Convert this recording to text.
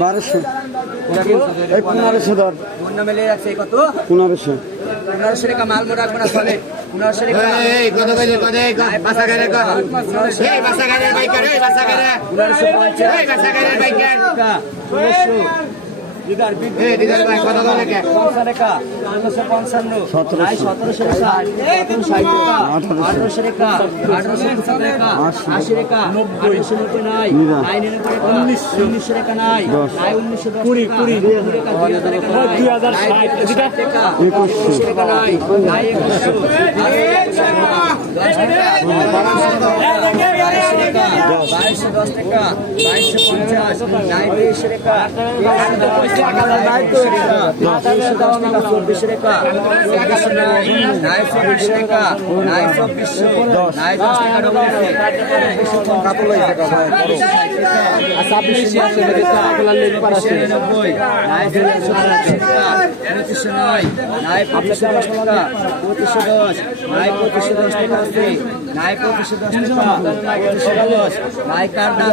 বারোশো। এই পনেরোশো কত পনেরোশো। পনেরোশো। টাকা মাল মোড় রাখব না চলে পনেরোশো টাকা একুশশো। একুশশো টাকা নাই নাই একুশশো দশ টাকা বাইশশো টাকা বাইশশো দশ টাকা বাইশশো পঞ্চাশ নাই তেইশশো টাকা তেইশশো দশ টাকা চব্বিশশো টাকা চব্বিশশো নাই নাই চব্বিশশো টাকা নাই চব্বিশশো নাই দশ টাকা ডবল পঁচিশশো নয় নাই পঁচিশশো দশ টাকা পঁচিশশো দশ নাই পঁচিশশো দশ টাকা আছে নাই পঁচিশশো দশ টাকা পঁচিশশো দশ নাই কার দাম